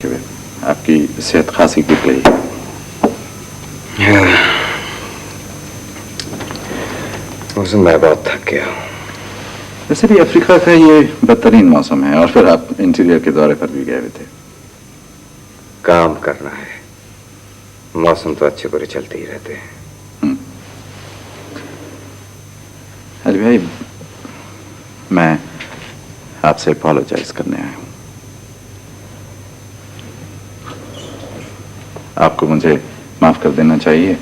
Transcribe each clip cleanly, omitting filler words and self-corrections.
आपकी सेहत खासी बिक गई। मौसम मैं बहुत थक गया हूँ। वैसे भी अफ्रीका का ये बदतरीन मौसम है, और फिर आप इंटीरियर के दौरे पर भी गए हुए थे। काम करना है, मौसम तो अच्छे बुरे चलते ही रहते हैं। अरे भाई, मैं आपसे अपोलोजाइज करने आया हूँ। आपको मुझे माफ कर देना चाहिए,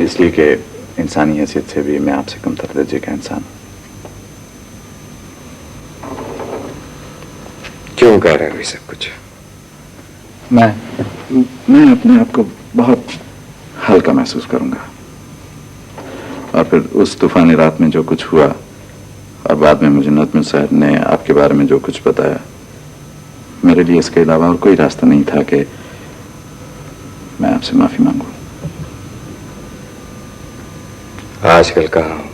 इसलिए कि इंसानी हैसियत से भी मैं आपसे कमतर दर्जे का इंसान हूँ। क्यों कह रहे हो ये सब कुछ? मैं अपने आप को बहुत हल्का महसूस करूंगा, और फिर उस तूफानी रात में जो कुछ हुआ और बाद में मुझे नज़्म साहब ने आपके बारे में जो कुछ बताया, मेरे लिए इसके अलावा और कोई रास्ता नहीं था कि मैं आपसे माफी मांगू। आजकल कहाँ हो?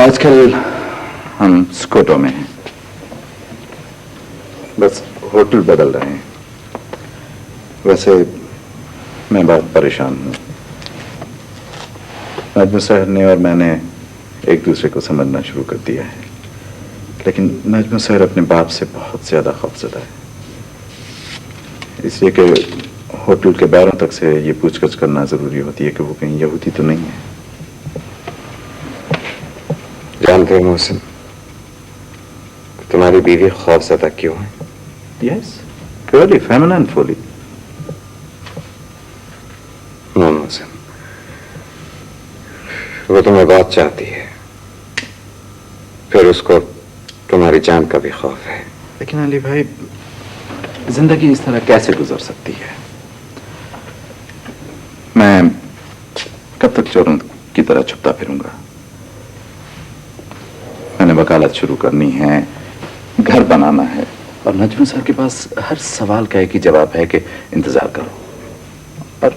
आजकल हम स्कोटो में हैं, बस होटल बदल रहे हैं। वैसे मैं बहुत परेशान हूँ। नजम साहब ने और मैंने एक दूसरे को समझना शुरू कर दिया है, लेकिन नजम साहब अपने बाप से बहुत ज्यादा खौफजदा है, इसलिए कि होटल के बैरों तक से ये पूछताछ करना जरूरी होती है कि वो कहीं यहूदी तो नहीं है। जानते हो मौसम, तुम्हारी बीवी खौफजदा क्यों है? Yes, purely feminine folly. No मौसम, वो तुम्हें बहुत चाहती है, फिर उसको तुम्हारी जान का भी खौफ है। लेकिन अली भाई, जिंदगी इस तरह कैसे गुजर सकती है? मैं कब तक चोरों की तरह छुपता फिरूंगा? मैंने वकालत शुरू करनी है, घर बनाना है, और नजम सर के पास हर सवाल का एक ही जवाब है कि इंतजार करो। और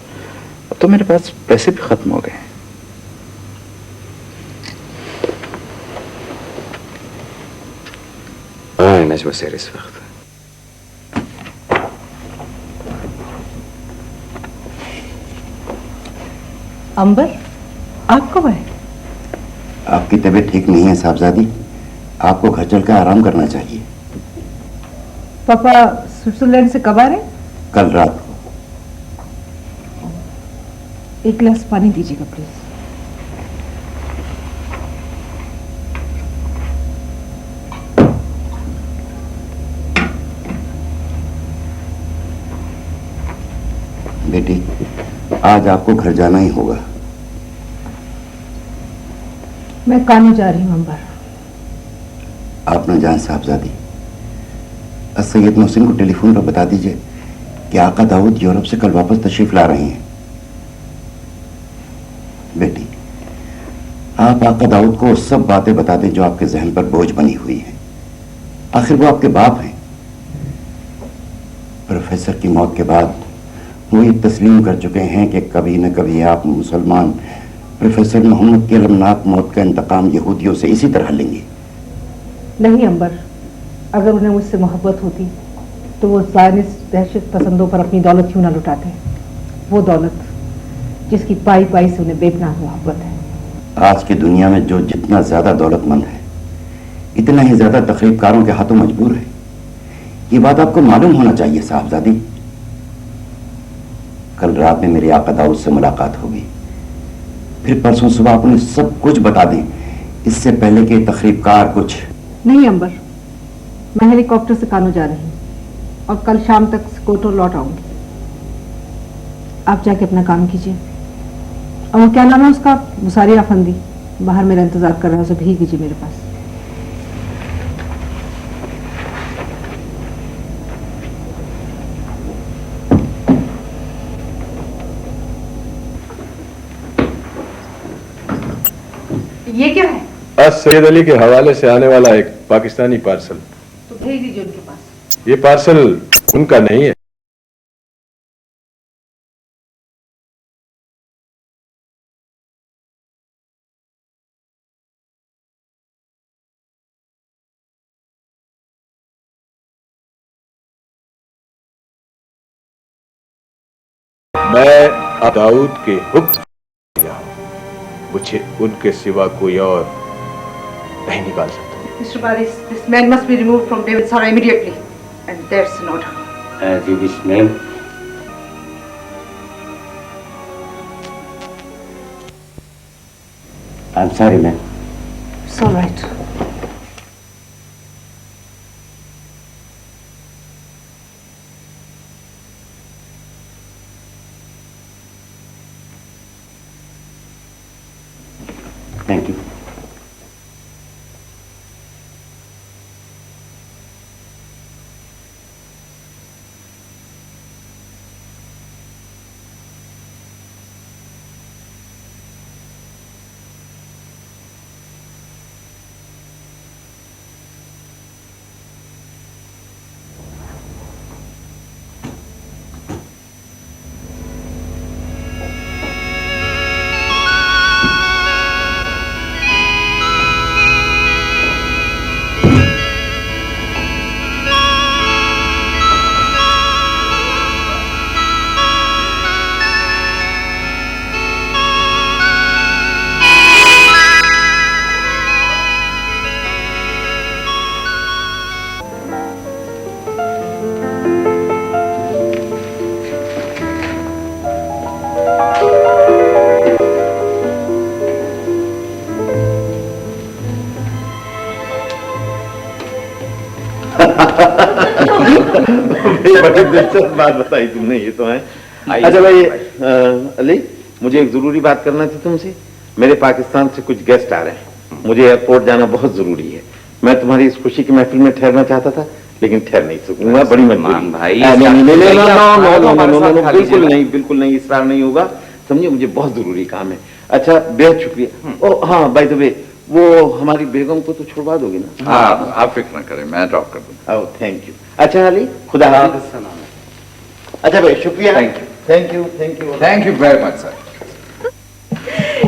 अब तो मेरे पास पैसे भी खत्म हो गए हैं। हाँ नजम सर इस वक्त अंबर, आप कब आए? आपकी तबीयत ठीक नहीं है साहबजादी, आपको घर चलकर आराम करना चाहिए। पापा स्विट्जरलैंड से कब आ रहे? कल रात को। एक गिलास पानी दीजिएगा प्लीज। बेटी, आज आपको घर जाना ही होगा। मैं कानू जा रही हूँ अंबर। आप न जान साहबजादी, सैयद मोहसिन को टेलीफोन पर बता दीजिए कि आका दाऊद यूरोप से कल वापस तशरीफ ला रहे हैं। बेटी, आप आका दाऊद को सब बातें बता दें जो आपके जहन पर बोझ बनी हुई हैं। आखिर वो आपके बाप हैं। प्रोफेसर की मौत के बाद वो ये तस्लीम कर चुके हैं कि कभी न कभी आप मुसलमान प्रोफेसर मोहम्मद की अलमनाक मौत का इंतकाम यहूदियों से इसी तरह लेंगे। नहीं अंबर, अगर उन्हें मुझसे मोहब्बत होती तो वो ज़ायनिस्ट दहशत पसंदों पर अपनी दौलत क्यों ना लुटाते? वो दौलत जिसकी पाई पाई से उन्हें बेपनाह मोहब्बत है। आज की दुनिया में जो जितना ज्यादा दौलतमंद है, इतना ही ज्यादा तखरीबकारों के हाथों मजबूर है। ये बात आपको मालूम होना चाहिए साहबजादी। कल रात में मेरे आका दाऊद से मुलाकात होगी, फिर परसों सुबह आप उन्हें सब कुछ बता दें, इससे पहले कि तखरीबकार कुछ। नहीं अंबर, मैं हेलीकॉप्टर से कानू जा रही हूँ और कल शाम तक स्कोटो लौट आऊंगी। आप जाके अपना काम कीजिए। और वो क्या नाम है उसका, मुसारी अफंदी, बाहर मेरा इंतजार कर रहा है, उसे भेज दीजिए मेरे पास। ये क्या है? आज सैयद अली के हवाले से आने वाला एक पाकिस्तानी पार्सल। तो भेज दीजिए उनके पास। ये पार्सल उनका नहीं है। मैं अब दाऊद के हुक्म दिया हूं, मुझे उनके सिवा कोई और नहीं निकाल सकता. Mr. Baris, this man must be removed from David Sara immediately. And there's an order. As you wish, ma'am. I'm sorry, ma'am. It's all right. Thank you. बड़ी दिलचस्प बात बताई तुमने, ये तो है. अच्छा भाई अली, मुझे एक जरूरी बात करना थी तुमसे. मेरे पाकिस्तान से कुछ गेस्ट आ रहे हैं, मुझे एयरपोर्ट जाना बहुत जरूरी है. मैं तुम्हारी इस खुशी की महफिल में ठहरना चाहता था, लेकिन ठहर नहीं सकूंगा. बड़ी मजबूरी भाई. बिल्कुल नहीं, इसरार नहीं होगा, समझिए. मुझे बहुत जरूरी काम है. अच्छा, बेहद शुक्रिया. ओ हाँ, बाय द वे, वो हमारी बेगम को तो छुड़वा दोगे ना? हाँ, आप फिक्र न करें, मैं ड्रॉप कर दूंगा. Oh thank you. अच्छा अली, खुदा हाफिज़. अच्छा भाई, शुक्रिया. Thank you very much sir.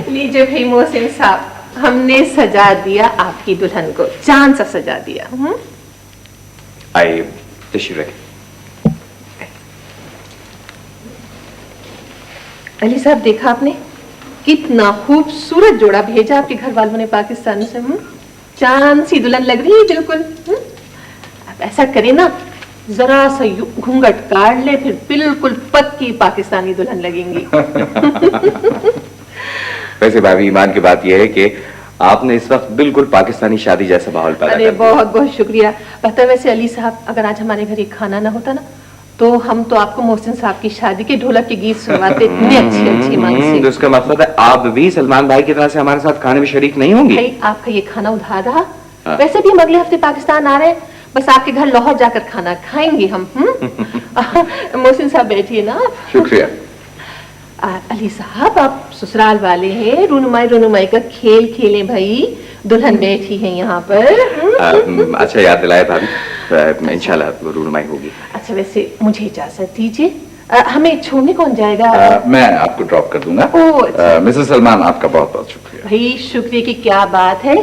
लीजिए भाई मोहसिन साहब, हमने सजा दिया आपकी दुल्हन को, चांद सा सजा दिया. आइए तशरीफ रखें. अली साहब, देखा आपने कितना खूबसूरत जोड़ा भेजा आपके घर वालों ने पाकिस्तान से. चांद सी दुल्हन लग रही है बिल्कुल. अब ऐसा करें ना, जरा सा घूंघट काट ले, फिर बिल्कुल पक्की पाकिस्तानी दुल्हन लगेंगी. वैसे भाभी, ईमान की बात यह है कि आपने इस वक्त बिल्कुल पाकिस्तानी शादी जैसा माहौल पैदा कर दिया. बहुत बहुत शुक्रिया. पता है वैसे अली साहब, अगर आज हमारे घर ये खाना ना होता ना, तो हम तो आपको मोहसिन साहब की शादी के ढोलक के गीत सुनवाते. इतनी अच्छी मांग से. तो इसका मतलब है आप भी सलमान भाई की तरह से हमारे साथ खाने में शरीक नहीं होंगी? भाई, आपका ये खाना उधार रहा. वैसे भी हम अगले हफ्ते पाकिस्तान आ रहे हैं, बस आपके घर लाहौर जाकर खाना खाएंगे हम. मोहसिन साहब बैठिए ना. शुक्रिया. अली साहब, आप ससुराल वाले हैं, रूनुमाई का खेल खेलें भाई. दुल्हन बैठी है यहाँ पर. अच्छा याद दिलाए भाभी, इंशाल्लाह रूनुमाई होगी. अच्छा, वैसे मुझे इजाजत दीजिए, हमें छोड़ने कौन जाएगा? मैं आपको ड्रॉप कर दूंगा. मिसेस सलमान, आपका बहुत बहुत शुक्रिया. भाई, शुक्रिया की क्या बात है.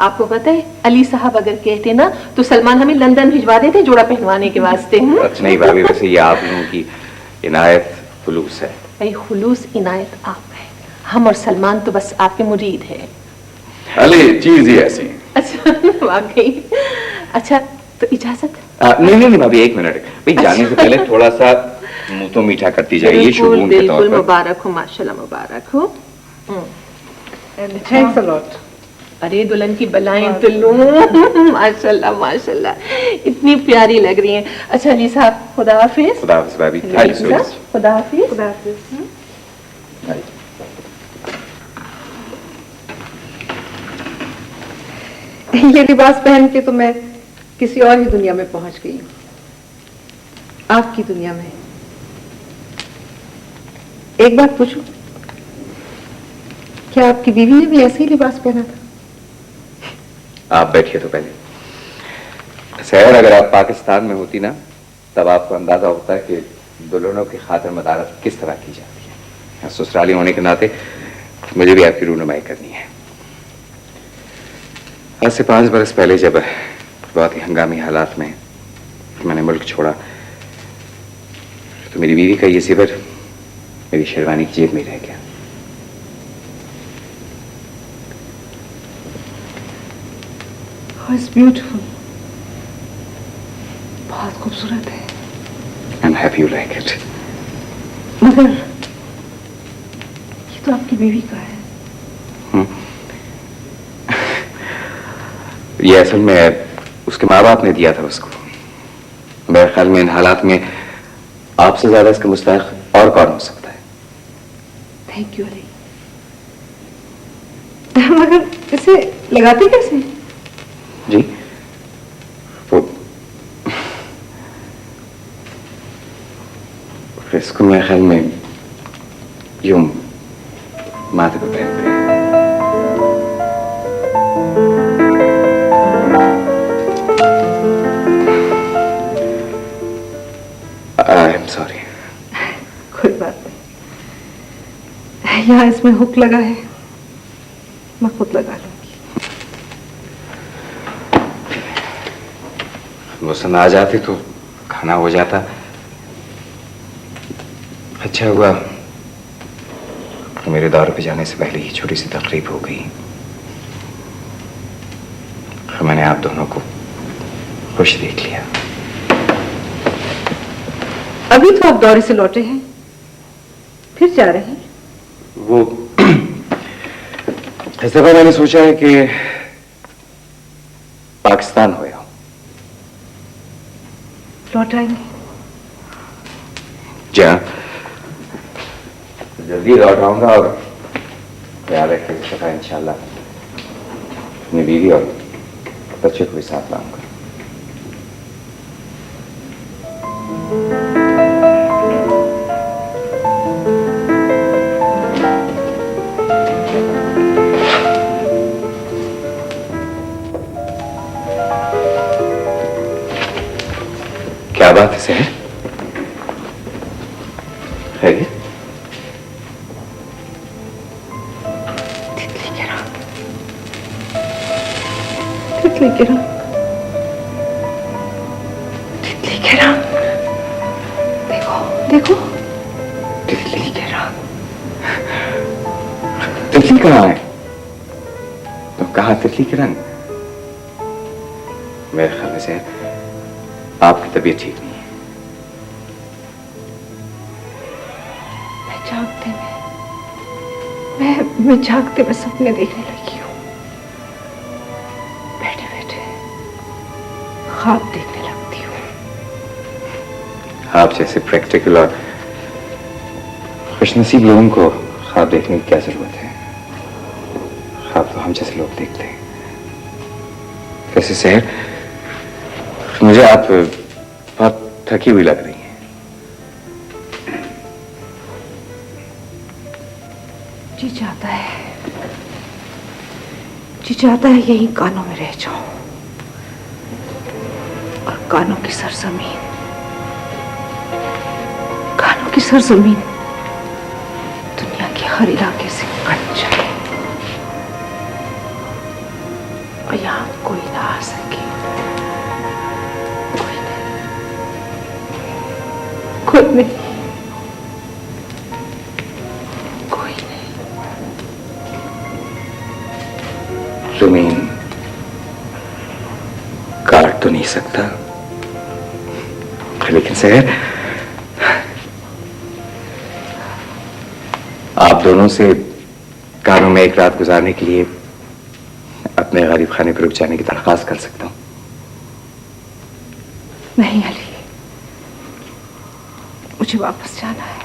आपको पता है, अली साहब अगर कहते ना, तो सलमान हमें लंदन भिजवा देते जोड़ा पहनवाने के वास्ते. अच्छा नहीं भाभी, वैसे ये आप लोगों की इनायत खुलूस है. भाई, खुलूस इनायत आप है, हम और सलमान तो बस आपके मुरीद है. अली, चीज ही ऐसी. अच्छा, वाकई. अच्छा, तो इजाजत. नहीं भाभी, एक मिनट भाई. जाने से पहले थोड़ा सा मुंह तो मीठा करती जाइए शुगुन के तौर पर. मुबारक हो, माशाल्लाह मुबारक हो. Thanks a lot. अरे दुल्हन की बलाएं तो लूं. माशाल्लाह माशाल्लाह, इतनी प्यारी लग रही हैं. अच्छा अली साहब, खुदा हाफिज. खुदा हाफिज भाभी. Thank you so much. खुदा हाफिज. खुदा हाफिज. ये लिबास पहन के तो मैं किसी और ही दुनिया में पहुंच गई हूँ, आपकी दुनिया में. एक बात पूछूं, क्या आपकी बीवी ने भी ऐसे ही लिबास पहना था? आप बैठिए तो पहले. शहर, अगर आप पाकिस्तान में होती ना, तब आपको अंदाजा होता है कि दुल्हनों की खातिर मदारत किस तरह की जाती है. ससुराली होने के नाते मुझे भी आपकी रूनुमाई करनी है. आज से 5 बरस पहले जब बहुत ही हंगामी हालात में मैंने मुल्क छोड़ा, तो मेरी बीवी का ये ज़िवर मेरी शेरवानी की जेब में रह गया। Oh, it's beautiful. बहुत खूबसूरत है। I'm happy you like it. मगर ये तो आपकी बीवी का है। ये असल में उसके माँ बाप ने दिया था उसको। मेरे ख्याल में इन हालात में आपसे ज्यादा इसका मुस्तहिक और कौन हो सकता है? Thank you Ali. मगर इसे लगाते कैसे? जी वो इसको मेरे ख्याल में यूं माथे पर पहनते हैं। I am sorry. कोई बात नहीं, यहाँ इसमें हुक लगा है, मैं खुद लगा लूंगी। मौसम आ जाते तो खाना हो जाता। अच्छा हुआ तो मेरे दौरे पे जाने से पहले ही छोटी सी तकलीफ हो गई। मैंने आप दोनों को खुश देख लिया। अभी तो आप दौरे से लौटे हैं, फिर जा रहे हैं? वो इस दफा मैंने सोचा है कि पाकिस्तान हो जाऊं। लौट आएंगे? जा जल्दी लौट आऊंगा और ख्याल रखिए इस दफा इंशाल्लाह अपनी बीवी और बच्चे को भी साथ लाऊंगा। क्या बात है सहर? है तितली गिरा, तितली गिरा, देखो देखो, तितली गिरा। तितली कहाँ है? तो कहाँ तितली की रंग? मेरे ख्याल से आपकी तबीयत ठीक नहीं है। मैं जागते में सपने देखने लगी हूँ, बैठे बैठे ख्वाब देखने लगती हूँ। आप जैसे प्रैक्टिकल और खुशनसीब लोगों को ख्वाब देखने की क्या जरूरत है? ख्वाब तो हम जैसे लोग देखते हैं। वैसे सहर, मुझे आप बहुत थकी हुई लग रही हैं। जी चाहता है यही कानों में रह जाऊं और कानों की सरजमीन दुनिया के हर इलाके से कट जाए और यहाँ कोई ना आ सके। कोई नहीं, कोई नहीं। जमीन काट तो नहीं सकता, लेकिन सहर आप दोनों से कानों में एक रात गुजारने के लिए अपने गरीब खाने पर रुक जाने की दरख्वास्त कर सकता हूं। नहीं अली, मुझे वापस जाना है।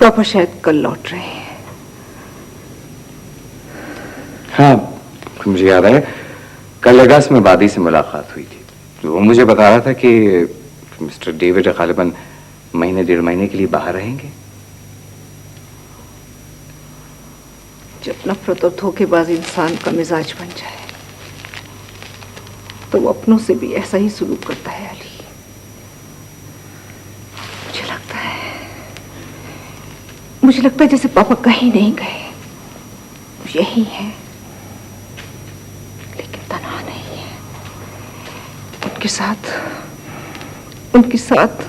पापा शायद कल लौट रहे हैं। हाँ, मुझे याद है कल अगस्त में बादी से मुलाकात हुई थी। वो मुझे बता रहा था कि मिस्टर डेविड गालिबन महीने 1.5 महीने के लिए बाहर रहेंगे। जब नफरत और धोखेबाज इंसान का मिजाज बन जाए तो वो अपनों से भी ऐसा ही सलूक करता है अली। मुझे लगता है जैसे पापा कहीं नहीं गए, यही है, लेकिन तन्हा नहीं है। उनके साथ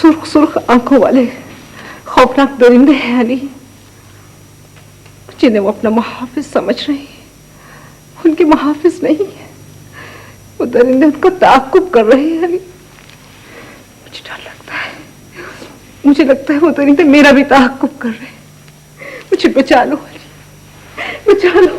सुर्ख सुर्ख आंखों वाले खौफनाक दरिंदे हैं अली, जिन्हें वो अपना मुहाफिज समझ रही है, उनके मुहाफिज नहीं है, वो दरिंदे उनका ताक़ुब कर रहे हैं अली। मुझे डर लगता है, मुझे लगता है वो दरिंदे मेरा भी ताक़ुब कर रहे हैं। मुझे बचा लो अली, बचा लो।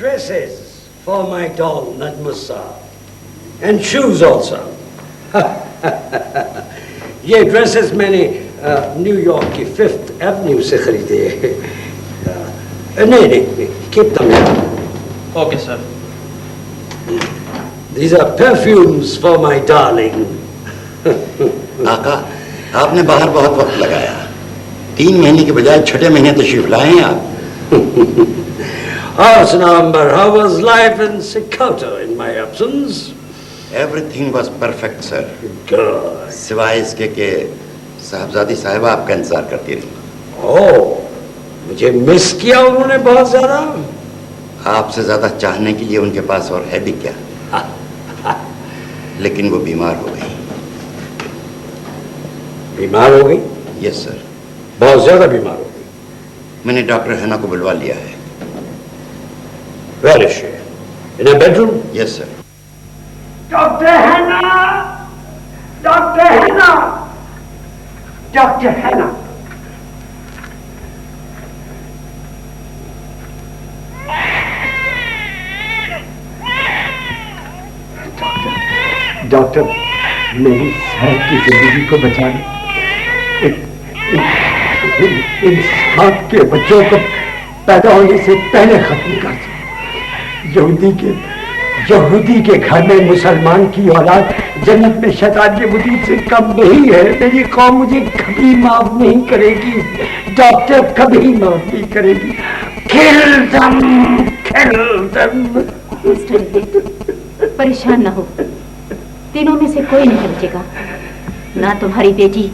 Dresses for my doll Najmusa, and shoes also. ये ड्रेसेस मैंने न्यूयॉर्क की 5th Avenue से खरीदे। नहीं, keep them here. Okay, sir. These are perfumes for my darling. आका, आपने बाहर बहुत वक्त लगाया, 3 महीने के बजाय 6 महीने तशरीफ लाए हैं आप। Number, how was life in Sokoto in my absence? Everything was perfect, sir. Good. सिवाय इसके कि साहबजादी साहिबा आपका इंतजार करती रही। Oh, मुझे मिस किया उन्होंने बहुत ज्यादा। आपसे ज्यादा चाहने के लिए उनके पास और है भी क्या। लेकिन वो बीमार हो गई। बीमार हो गई? यस सर, बहुत ज्यादा बीमार हो गई। मैंने डॉक्टर हैना को बुलवा लिया है। Where is she? In her bedroom? Yes, sir. Dr. Hannah! Dr. Hannah! Dr. Hannah! Doctor, मेरी सहर की जिंदगी को बचाने, इन सांप के बच्चों को पैदा होने से पहले खत्म कर दो। यहूदी के घर में मुसलमान की औलाद जन्नत में शैतान के मुदीर से कम नहीं है। मेरी कौम मुझे कभी माफ नहीं करेगी डॉक्टर, कभी माफ नहीं करेगी। Kill them! Kill them! परेशान न हो, तीनों में से कोई नहीं बचेगा, ना तुम्हारी बेटी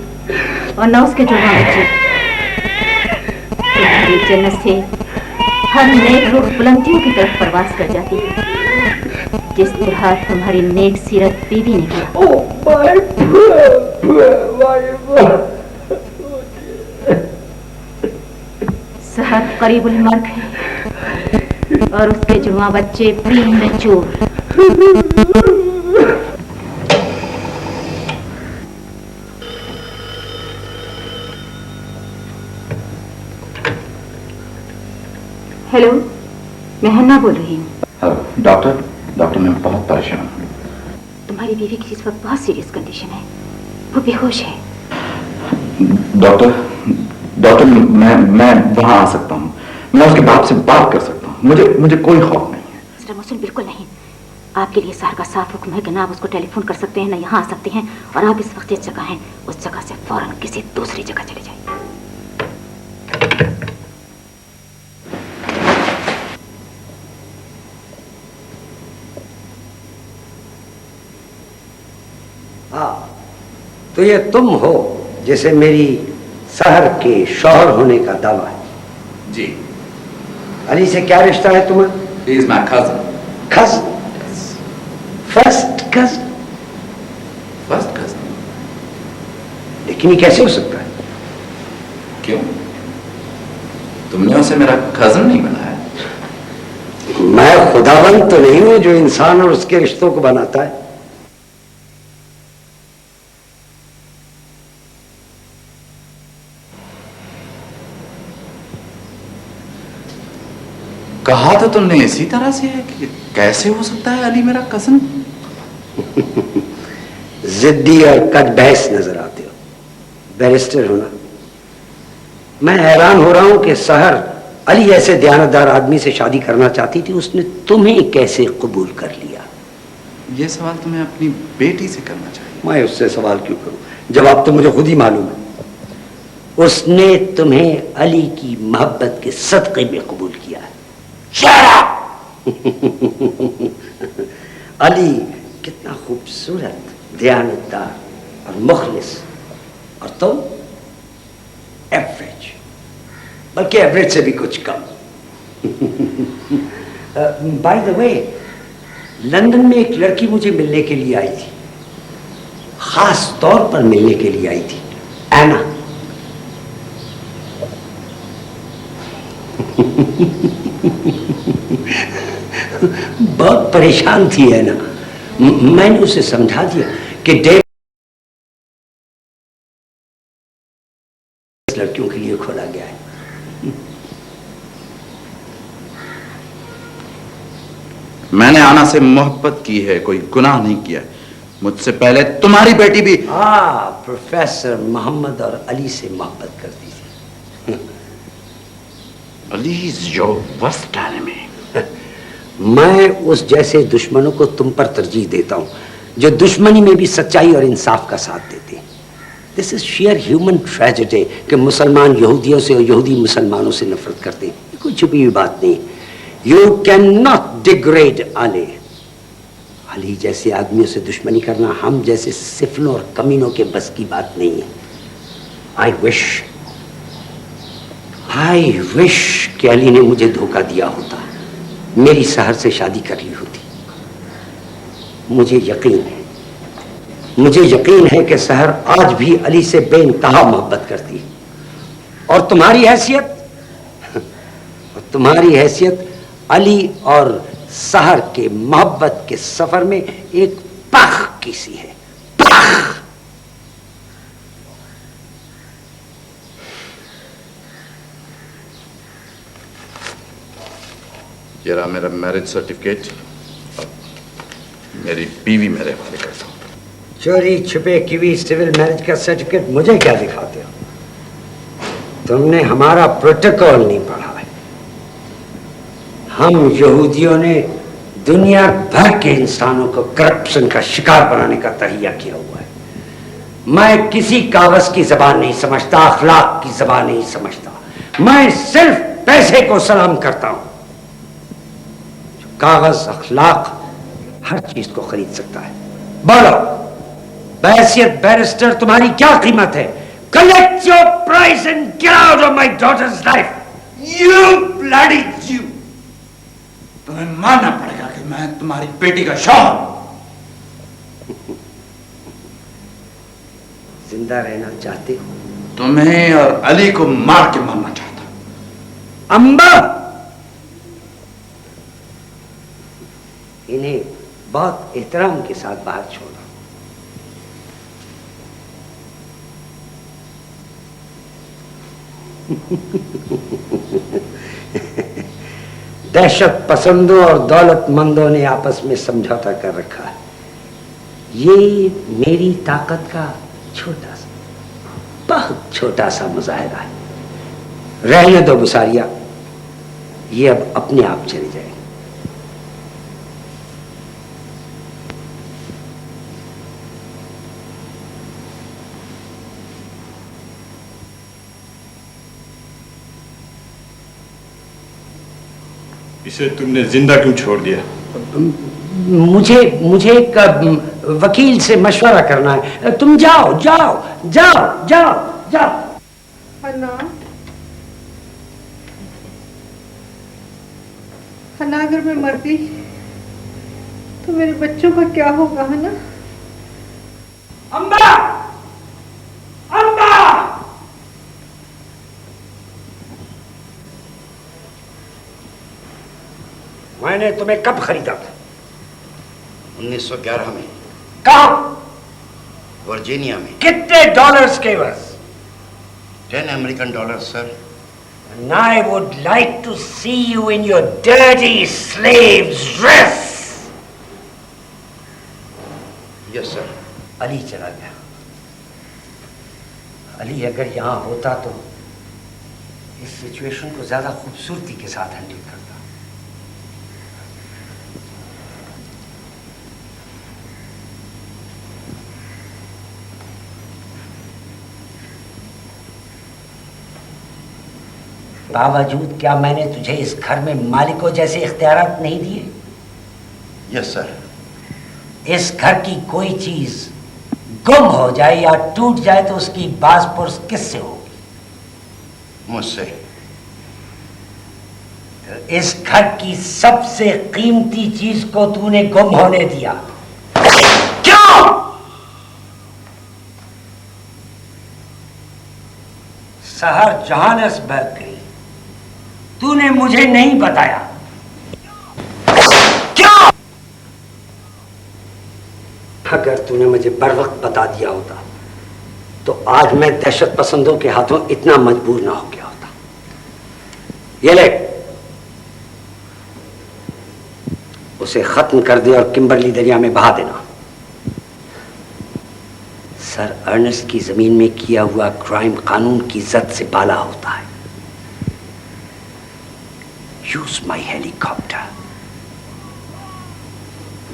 और ना उसके जुड़वा बच्चे। तुम्हारी जन्नत से हर नेक रूह बुलंदियों की तरफ प्रवास कर जाती है, जिस तरह तुम्हारी नेक सीरत बीवी ने किया। सहर करीबुल मर्ग है और उसके जुड़वा बच्चे प्री मैच्योर। हेलो, मैं हन्ना बोल रही हूँ। डॉक्टर मैं बहुत परेशान हूँ। तुम्हारी बीवी की इस वक्त बहुत सीरियस कंडीशन है, वो बेहोश है। डॉक्टर मैं वहाँ आ सकता हूँ, मैं उसके बाप से बात कर सकता हूँ, मुझे कोई खौफ नहीं है। मिस्टर मोहसिन, बिल्कुल नहीं। आपके लिए सहर का साफ हुक्म है कि ना आप उसको टेलीफोन कर सकते हैं, ना यहाँ आ सकते हैं, और आप इस वक्त जिस जगह हैं उस जगह से फौरन किसी दूसरी जगह चले जाइए। तो ये तुम हो जिसे मेरी सहर के शौहर होने का दावा है? जी। अली से क्या रिश्ता है तुम्हारा? He is my cousin. Cousin? First cousin? First cousin. लेकिन ये कैसे हो सकता है? क्यों? तुमने उसे मेरा cousin नहीं बनाया? मैं खुदावंद तो नहीं हूं जो इंसान और उसके रिश्तों को बनाता है। कहा तो तुमने इसी तरह से है कि कैसे हो सकता है अली मेरा कज़न? जिद्दी और कद बहस नजर आते हो, बैरिस्टर होना। मैं हैरान हो रहा हूं कि सहर अली ऐसे दयानतदार आदमी से शादी करना चाहती थी, उसने तुम्हें कैसे कबूल कर लिया? ये सवाल तुम्हें अपनी बेटी से करना चाहिए। मैं उससे सवाल क्यों करूं? जवाब तो मुझे खुद ही मालूम है। उसने तुम्हें अली की मोहब्बत के सदक़े में कबूल किया है। Shut up! अली कितना खूबसूरत, दयानतदार और मुखलिस, और तुम एवरेज, बल्कि एवरेज से भी कुछ कम। बाय द वे, लंदन में एक लड़की मुझे मिलने के लिए आई थी, खास तौर पर मिलने के लिए आई थी, एना। बहुत परेशान थी एना। मैंने उसे समझा दिया कि डेविड लड़कियों के लिए खोला गया है। मैंने आना से मोहब्बत की है, कोई गुनाह नहीं किया। मुझसे पहले तुम्हारी बेटी भी। हाँ, प्रोफेसर मोहम्मद और अली से मोहब्बत करती थी। Ali is your worst enemy. मैं उस जैसे दुश्मनों को तुम पर तरजीह देता हूं, जो दुश्मनी में भी सच्चाई और इंसाफ का साथ देते हैं। This is share human tragedy कि मुसलमान यहूदियों से और यहूदी मुसलमानों से नफरत करते हैं। कोई छुपी हुई बात नहीं। You can not degrade Ali. Ali जैसे आदमियों से दुश्मनी करना हम जैसे सिफलों और कमीनों के बस की बात नहीं है। आई विश कि अली ने मुझे धोखा दिया होता, मेरी सहर से शादी कर ली होती। मुझे यकीन है कि सहर आज भी अली से बेइंतहा मोहब्बत करती है। और तुम्हारी हैसियत अली और सहर के मोहब्बत के सफर में एक पख की सी है। पख। ये रहा मेरा मैरिज सर्टिफिकेट, मेरी बीवी मेरे हवाले कर दो। चोरी छुपे की सिविल मैरिज का सर्टिफिकेट मुझे क्या दिखाते हो? तुमने हमारा प्रोटोकॉल नहीं पढ़ा है। हम यहूदियों ने दुनिया भर के इंसानों को करप्शन का शिकार बनाने का तहिया किया हुआ है। मैं किसी कागज की जबान नहीं समझता, अखलाक की जबान नहीं समझता। मैं सिर्फ पैसे को सलाम करता हूं। कागज, अखलाक हर चीज को खरीद सकता है। बोलो, बहैसियत बैरिस्टर तुम्हारी क्या कीमत है? Collect your price and get out of my daughter's life, you bloody Jew। तुम्हें मानना पड़ेगा कि मैं तुम्हारी बेटी का शौहर। जिंदा रहना चाहते हो? तुम्हें और अली को मार के मारना चाहता हूं। अम्बा, इन्हें बहुत एहतराम के साथ बाहर छोड़ो। दहशत पसंदों और दौलतमंदों ने आपस में समझौता कर रखा है। ये मेरी ताकत का बहुत छोटा सा मुजाहिरा है। रहने दो बुसारिया, ये अब अपने आप चली जाएगी। इसे तुमने जिंदा क्यों छोड़ दिया? मुझे एक वकील से मशवरा करना है। तुम जाओ जाओ जाओ जाओ जाओ। हन्ना, अगर मैं मर गई तो मेरे बच्चों का क्या होगा? हन्ना, अम्बा, अम्बा, मैंने तुम्हें कब खरीदा था? 1911 में। कहाँ? वर्जीनिया में। कितने डॉलर्स के बस? 10 American dollar sir. And I would like to see you in your dirty slave's dress. Yes sir. Ali चला गया। अली अगर यहां होता तो इस सिचुएशन को ज्यादा खूबसूरती के साथ हैंडल करता। बावजूद क्या मैंने तुझे इस घर में मालिकों जैसे इख्तियारात नहीं दिए? Yes sir. इस घर की कोई चीज गुम हो जाए या टूट जाए तो उसकी बाज़पुर्स किससे होगी? मुझसे। इस घर की सबसे कीमती चीज को तूने गुम होने दिया, क्यों? शहर जोहान्सबर्ग गई, तूने मुझे नहीं बताया, क्यों? अगर तूने मुझे बर वक्त बता दिया होता तो आज मैं दहशत पसंदों के हाथों इतना मजबूर ना हो गया होता। ये ले, उसे खत्म कर दे और किम्बरली दरिया में बहा देना। सर अर्नेस्ट की जमीन में किया हुआ क्राइम कानून की इज्जत से बाला होता है। Use my helicopter,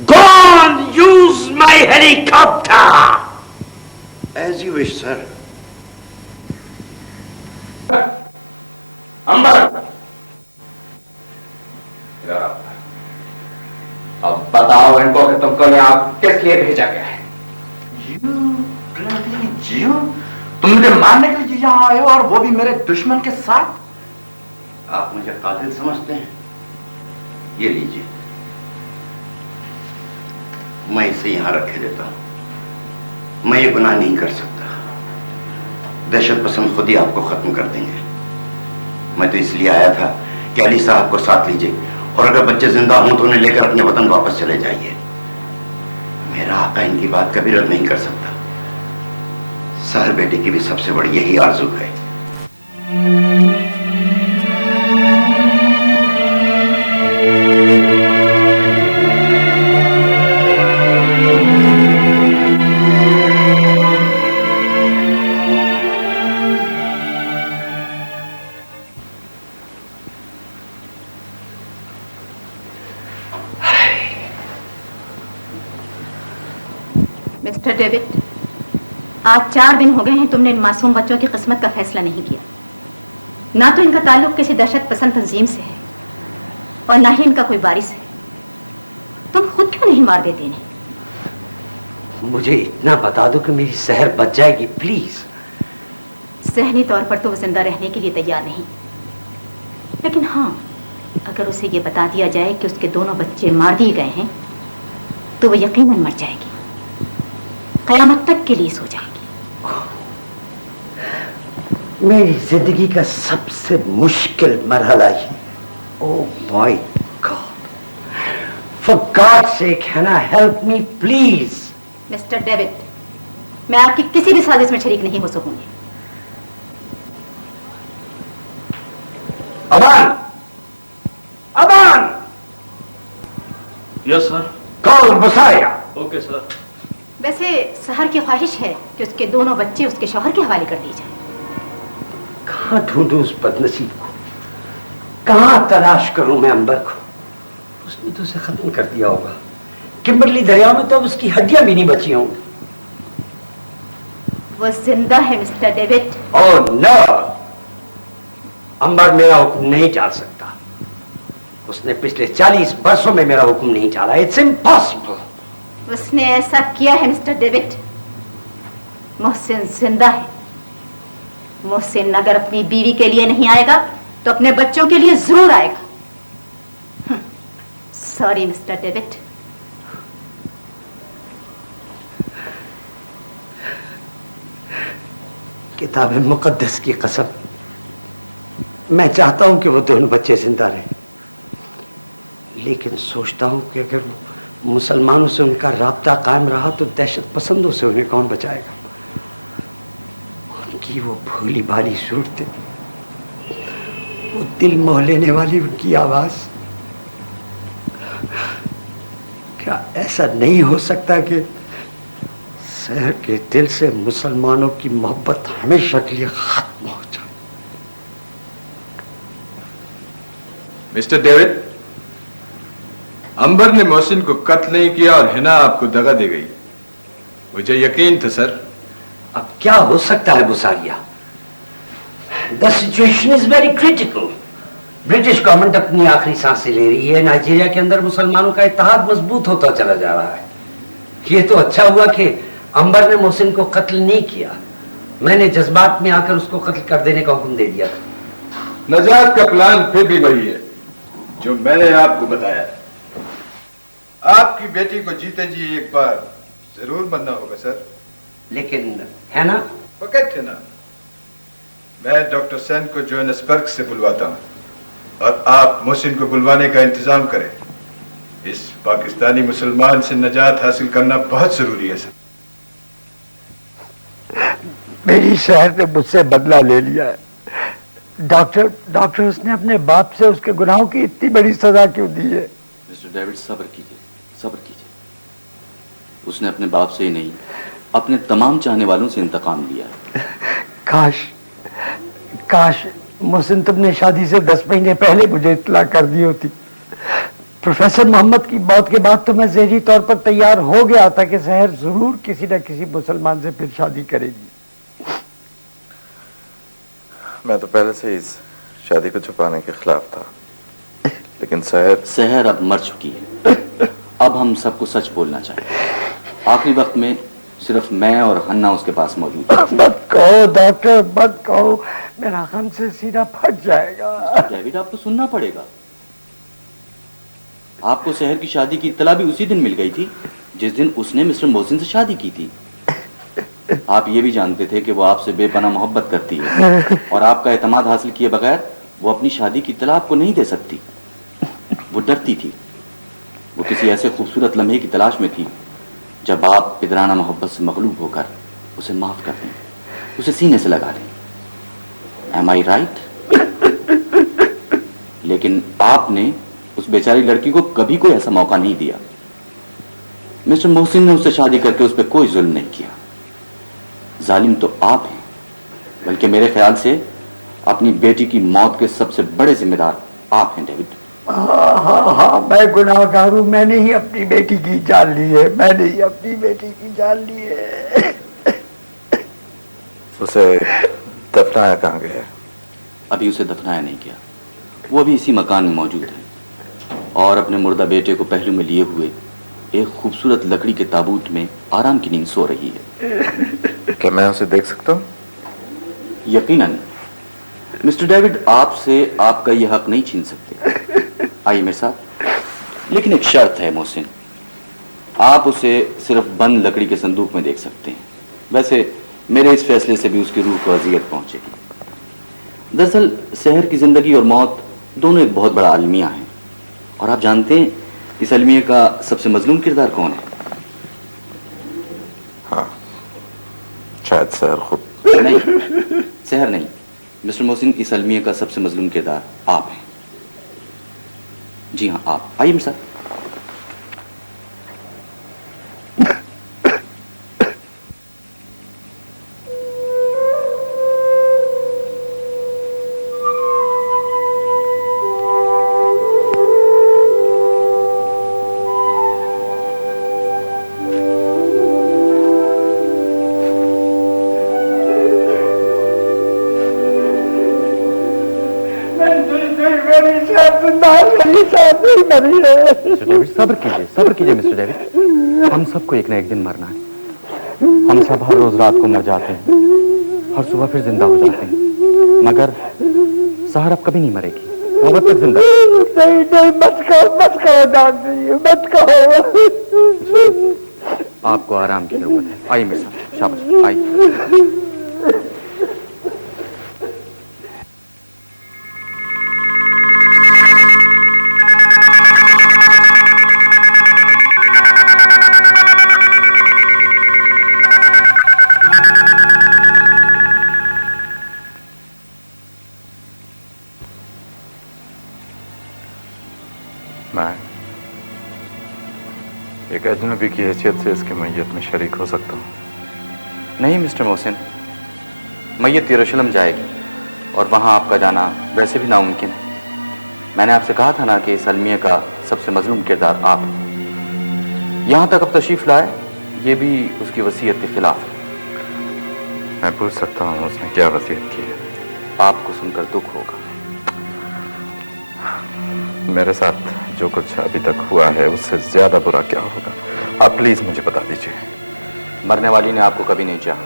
go on, use my helicopter. As you wish sir. Ambar, अब बताओ इनको कि तुमको यहाँ किस लिए भेजा गया है? जियो, तुम मुझे मारने के लिए यहाँ आए हो और वो भी मेरे दुश्मन के साथ? आप मुझे कातिल समझते हैं? ये लीजिए, मैं इसे यहां रखे देता हूं। मैं ये गुनाह नहीं कर सकता। दहशत पसंद खुद ही आपको खत्म कर देंगे। मैं तो इसलिए आया था कि अली साहब को साथ लीजिए, और अगर बच्चे जिंदा हों तो उन्हें लेकर अपने वतन वापस चले जाइए। मेरा आका इनकी बात कभी रद्द नहीं कर सकता। सहर बेटे की भी सबसे बड़ी यही आरज़ू है। मिस्टर डेविड, आज 4 दिन हो गए हैं तुमने इन मासूम बच्चों की किस्मत का फैसला नहीं किया। ना तो इनका ताल्लुक किसी दहशत पसंद तंजीम से है और ना ही इनका कोई वारिस है। तुम खुद क्यों नहीं मार देते इन्हें? मुझे इतना बता दो कि मेरी सहर बच जाएगी, प्लीज। ज़हनी तौर पर तो वो जिंदा रहने के लिए तैयार नहीं, लेकिन हाँ, अगर उसे ये बता दिया जाए कि उसके दोनों बच्चे मार दिए गए हैं तो वो यकीनन मर जाएगी, कयामत तक के लिए सो जाएगी। मेरी जिंदगी का सबसे मुश्किल मरहला ही। Oh my God, for God sake हैना, help me please. Mister David, मैं आपकी किसी भी साजिश में शरीक नहीं हो सकूंगी। Aman, Aman. Yes sir. Call बसाया। Okay sir. वैसे सहर की ख्वाहिश है कि उसके दोनों बच्चे उसके शौहर के हवाले कर दिए जाएं। कहाँ ढूंढूं उस बदनसीब को, कहाँ तलाश करूं मैं अंबर को? उसने तो उसे खत्म कर दिया होगा। किम्बरली दरिया में तो उसकी हड्डियां भी नहीं बची होंगी। वो जिंदा है मिस्टर डेविड। ओह नो, अंबर मेरा हुक्म नहीं टाल सकता। उसने पिछले 40 वर्षों में मेरा हुक्म नहीं टाला। It's impossible. उसने ऐसा किया है मिस्टर डेविड। मोहसिन जिंदा है। मोहसिन अगर अपनी बीवी के लिए नहीं आएगा तो अपने बच्चों के लिए जरूर आएगा। Sorry mister David. किताब मुकद्दस की कसम, मैं चाहता हूं कि वो दोनों बच्चे जिंदा रहें, लेकिन सोचता हूं कि अगर मुसलमानों से उनका राब्ता कायम रहा तो दहशत पसंदों से उन्हें कौन बचाएगा? उनकी वो भोली भाली सूरतें, वो दिल मोह लेने वाली उनकी आवाज, क्या ऐसा नहीं हो सकता कि शहर के दिल से मुसलमानों की मोहब्बत हमेशा के लिए खत्म हो जाए? मिस्टर डेविड, अंबर ने मोहसिन को कत्ल नहीं किया और हिना आपको दगा दे गई, मुझे यकीन था सर। अब क्या हो सकता है बुसारिया? The situation is very critical. British government अपनी आखिरी सांसें ले रही है। नाइजीरिया के अंदर मुसलमानों का इत्तेहाद मजबूत होता चला जा रहा है। ये तो अच्छा हुआ कि अंबर ने मोहसिन को कत्ल नहीं किया। मैंने जज्बात में आकर उसको कत्ल कर देने का हुक्म दे दिया था। नजात का प्लान फिर भी वही है जो मैंने आपको बताया। आपकी बेटी को जीते जी एक बार जरूर बनना होगा सर। लेकिन है ना? फकत है ना। मैं डॉक्टर सेन को जोहान्सबर्ग से बुलवाता हूँ और आप मोहसिन को बुलवाने का इंतजाम करें। इस पाकिस्तानी मुसलमान से नजात हासिल करना बहुत जरूरी है सर। मेरी शहर ने मुझसे बदला ले लिया है। डॉक्टर उसने अपने बाप से उसके गुनाहों की इतनी बड़ी सजा क्यों दी है? मिस्टर डेविड सब्र कीजिए, सब्र कीजिए। उसने अपने बाप से ही नहीं, अपने तमाम चाहने वालों से इंतकाम लिया है। काश मोहसिन तुमने शादी से 10 महीने पहले मुझे इत्तला कर दी होती। प्रोफेसर मोहम्मद की मौत के बाद तो मैं ज़हनी तौर पर तैयार हो गया था कि सहर जरूर किसी न किसी मुसलमान से फिर शादी करेगी। मैं तो पहले से इस शादी को छुपाने के खिलाफ था, लेकिन सहर अब मर चुकी है। अब हम सबको सच बोलना चाहिए। आखिरी वक्त में सिर्फ मैं और हन्ना उसके पास मौजूद है। मत कहो डॉक्टर, मत कहो, मेरा गम से सीना फट जाएगा। डेविड, आपको सुनना पड़ेगा। आपको सहर की शादी की इत्तला भी उसी दिन मिल गई थी जिस दिन उसने मिस्टर मोहसिन से शादी की थी। आप ये भी जानते थे कि वो आपसे बेपनाह मोहब्बत करती है और आपका एतमाद हासिल किए बगैर वो अपनी शादी की इत्तला आपको नहीं दे सकती। वो डरती थी। वो किसी ऐसे खूबसूरत लम्हे की तलाश में थी जब आप पिदराना मोहब्बत से मगलूब होकर उसे माफ कर दें, उसे सीने से लगा दें। Am I right? लेकिन आपने उस बेचारी लड़की को कभी कोई ऐसा मौका नहीं दिया। मिस्टर मोहसिन ने उससे शादी करके उस पर कोई जुल्म नहीं किया। जालिम तो आप हैं, बल्कि मेरे ख्याल से अपनी बेटी की मौत के सबसे बड़े जिम्मेदार आप हैं डेविड। हाँ, मैं गुनाहगार हूँ। मैंने ही अपनी बेटी की जान ली है, मैंने ही अपनी बेटी की जान ली है। उसे दफनाया कहाँ गया? अभी उसे दफनाया नहीं गया। वो अभी इसी मकान में मौजूद है और अपने मुर्दा बेटे को पहलू में लिए हुए एक खूबसूरत लकड़ी के ताबूत में आराम की नींद सो रही है। क्या मैं उसे देख सकता हूँ? यकीनन मिस्टर डेविड, आपसे आपका यह हक नहीं छीन सकते। आइए मेरे साथ। लेकिन एक शर्त है मोहसिन, आप उसे सिर्फ बंद लकड़ी के संदूक में देख सकते हैं। वैसे मेरे इस फैसले से भी उसकी रूह को अजियत पहुंचेगी। दरअसल सहर की जिंदगी और मौत दोनों एक बहुत बड़ा अलमिया है और आप जानते हैं इस अलमिया का सबसे मजलूम किरदार कौन है? हाँ, शायद सहर खुद। नहीं, सहर नहीं, मिस्टर मोहसिन, इस अलमिया का सबसे मजलूम किरदार आप हैं। जी हाँ, आप आइए मेरे साथ। सब्र कीजिए मिस्टर डेविड। हम सबको एक न एक दिन मरना है। हम सब हर रोज रात को मर जाते हैं, हर सुबह फिर जिंदा हो जाते हैं, मगर सहर अब कभी नहीं मरेगी। वो अब तक जिंदा। नहीं, मत कहो डॉक्टर, मत कहो। आपको आराम की जरूरत है। आइए मेरे साथ। शाबाश, आइए। एक अजनबी की हैसियत से इसकी मैयत में शरीक हो सकता हूँ। नहीं मिस्टर मोहसिन, मैयत यरूशलेम जाएगी और वहाँ आपका जाना वैसे भी नामुमकिन है। मैंने आपसे कहा था ना कि इस अलमिया का सबसे मजलूम किरदार आप हैं। यहाँ तक अब तशरीफ लाए, ये भी उसकी वसीयत के खिलाफ है। मैं पूछ सकता हूँ उसने क्या वसीयत की है? आपको सुनकर दुख होगा। मेरे साथ जो कुछ अभी तक हुआ है उससे ज्यादा बुरा क्या होगा, आप प्लीज मुझे बता दीजिए। मरने वाली ने आपको कभी नहीं चाहा।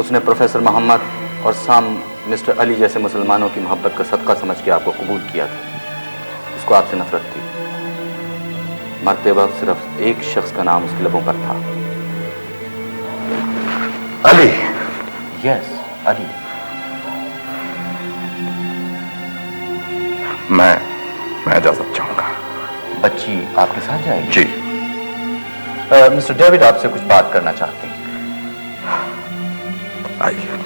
उसने प्रोफेसर मोहम्मद और साम मिस्टर अली जैसे मुसलमानों की मोहब्बत का सदका समझ के आपको कबूल किया था। उसको आपसे नफरत थी। मरते वक्त सिर्फ एक शख्स का नाम उसके लबों पर था, अली। यस, अली। मैं इजाजत चाहूंगा। बच्ची आपके साथ जाएगी? जी। मिस्टर डेविड आपसे कुछ बात करना चाहते हैं। आइए।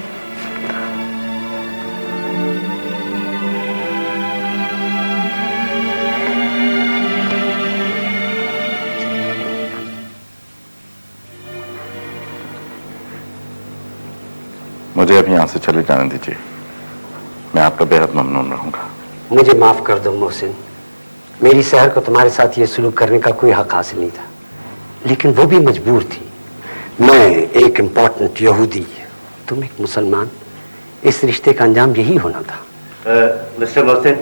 मुझे अब यहां से चले जाने दीजिए। मैं आपका बेहद ममनून रहूंगा। मुझे माफ कर दो मोहसिन, मेरी सहर को तुम्हारे साथ ये सलूक करने का कोई हक हासिल नहीं था, लेकिन वो भी मजबूर थी। मैं एक इम्पोर्टेंट यहूदी, तुम एक मुसलमान, इस रिश्ते का अंजाम यही होना था। मिस्टर मोहसिन,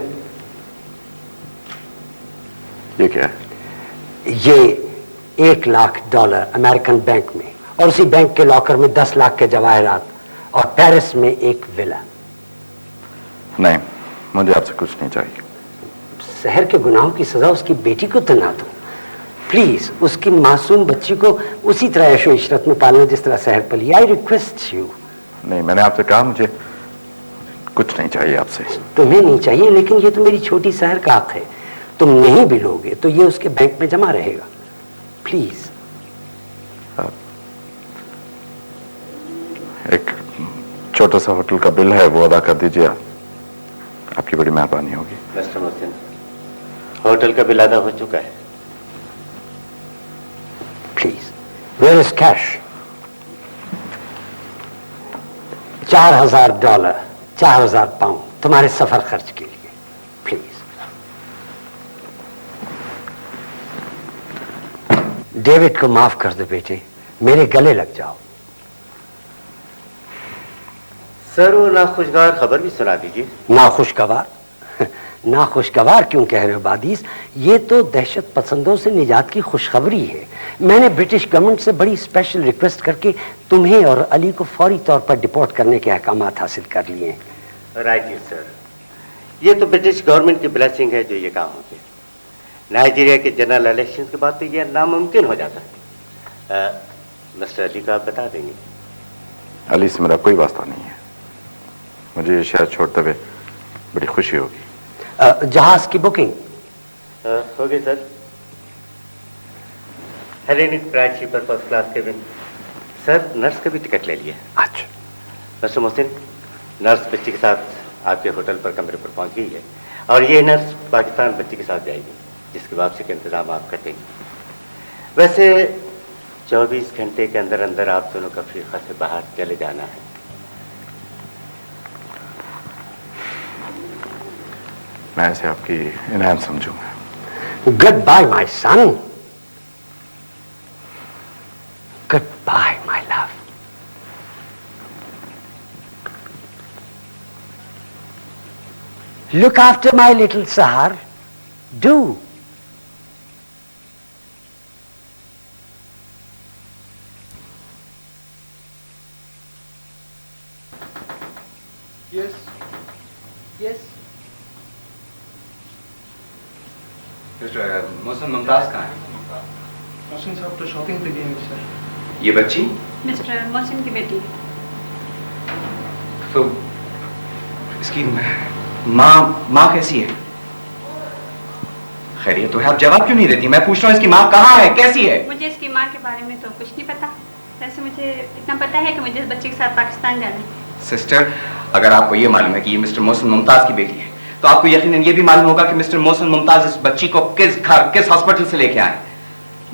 ये क्या है? ये $1,00,000 अमेरिकन बैंक में, और उसी बैंक के लॉकर में 10 लाख के जवाहरात, और पेरिस में एक विला। नहीं, मुझे आपसे कुछ नहीं चाहिए। शहर के गुनाहों की सजा उसकी बेटी को तो ना दो प्लीज। उसकी मासूम बच्ची को उसी तरह ऐशो इशरत में पालना जिस तरह शहर पली। I request you. नहीं, मैंने आपसे कहा मुझे कुछ नहीं चाहिए आपसे। तुम्हें नहीं चाहिए, लेकिन ये तो मेरी छोटी शहर का हक है। तुम नहीं भी लोगे तो ये उसके बैंक में जमा रहेगा। प्लीज। एक छोटा सा होटल का बिल है, वो अदा कर दीजिए। आपकी बड़ी मेहरबानी होगी। मिस्टर मोहसिन, होटल का बिल अदा हो चुका है। Please. Where is cash? $4,000, 4,000 pound तुम्हारे सफर खर्च के लिए। प्लीज। डेविड को माफ कर दो बेटे, मेरे गले लग जाओ। सर, वो नाखुशगवार खबर भी सुना दीजिए। नाखुशगवार? नाखुशगवार क्यों कह रहे हो बादीस? ये तो दहशत पसंदों से निजात की खुशखबरी है। मैंने ब्रिटिश गवर्नमेंट से बड़ी स्पेशल रिक्वेस्ट करके तुम्हें और अली को फौरी तौर पर डिपोर्ट करने के अहकामात हासिल कर लिए हैं। राइट यू सर, ये तो ब्रिटिश गवर्नमेंट की ब्लेसिंग है जो ये काम होते। नाइजीरिया के जनरल इलेक्शन के बाद तो ये नामुमकिन हो जाता है। मिस्टर अली को आप बता देंगे? अली से मेरा कोई वास्ता नहीं है। मुझे ये शहर छोड़ते हुए बड़ी खुशी होगी। जहाज की बुकिंग हो गई sir. Hellenic pride शिपर first class cabin. Sir, nurse का भी टिकट ले लिया। अच्छा। मिस्टर मोहसिन, नर्स बच्ची के साथ आपके होटल पर कमरे पर पहुंच गई है, और ये नर्स पाकिस्तान बच्ची के साथ जाएगी, जिसकी वापसी का इंतजाम आप कर देंगे। वैसे 24 घंटे के अंदर अंदर आप दोनों का अफ्रीका से बाहर चले जाना है। मैं इसे आपकी इनाम समझूंगा। Good bye my son. Good bye my love. Look after my little Sahar. Do. Yes. Yes. Mister Mohsin Mumtaz कहाँ है? मोहसिन साहब तो शॉपिंग पे गए हैं सर। ये बच्ची? मिस्टर मोहसिन की बेटी। तो इसकी माँ कैसी है? खैरियत तो है, आप जवाब क्यों नहीं देती? मैं पूछ रहा हूँ इसकी माँ कहाँ है, कैसी है? मुझे इसकी माँ के बारे में तो कुछ नहीं पता। वैसे मुझे इतना पता है कि मुझे इस बच्चे के साथ पाकिस्तान जाना है। सिस्टर, अगर आपको ये मालूम है कि ये मिस्टर मोहसिन मुमताज की बेटी है, तो आपको यकीनन ये भी मालूम होगा कि मिस्टर मोहसिन मुमताज इस बच्ची को किस घर, किस हॉस्पिटल से लेके आए।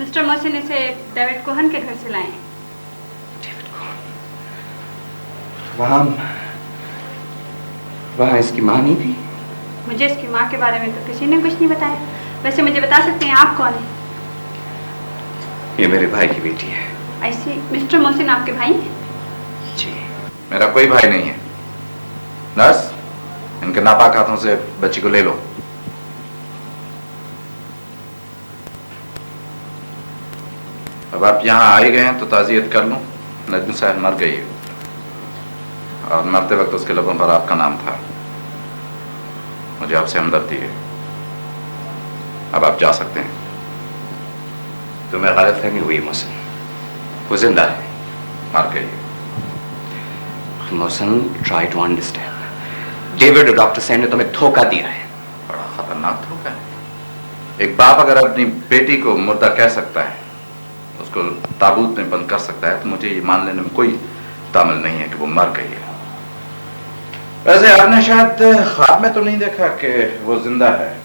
मिस्टर मोहसिन इसे डेविड कोहन के घर से लाए। वहाँ इसकी माँ नहीं थी? मुझे इसकी माँ के बारे में तो किसी ने कुछ नहीं बताया। वैसे मुझे बता सकते हैं आप कौन है? ये मेरे भाई की बेटी है। ऐसी मिस्टर मोहसिन आपके भाई हैं? जी। मेरा कोई भाई नहीं है, नर्स, इनके नापाक हाथों से बच्ची को ले लो। अब आप यहाँ आए गए हैं तो ताज़ियत कर लूं। नजमी साहब मर गई और मरते वक्त उसके लबों पर आपका नाम था। मुझे आपसे हमदर्दी है। अब आप जा सकते हैं। तुम्हें गलतफहमी हुई मोहसिन, वो जिंदा है। मर गई। Mohsin, try to understand. David और डॉक्टर सेन ने तुम्हें धोखा दिया है। बड़ा खतरनाक धोखा है। एक बाप अगर अपनी बेटी को मुर्दा कह सकता है, उसको ताबूत में बंद कर सकता है, तो मुझे ये मान लेने में कोई तामल नहीं है कि वो मर गई है। वैसे आपने शायद ख्वाब में तो नहीं देखा कि वो जिंदा है।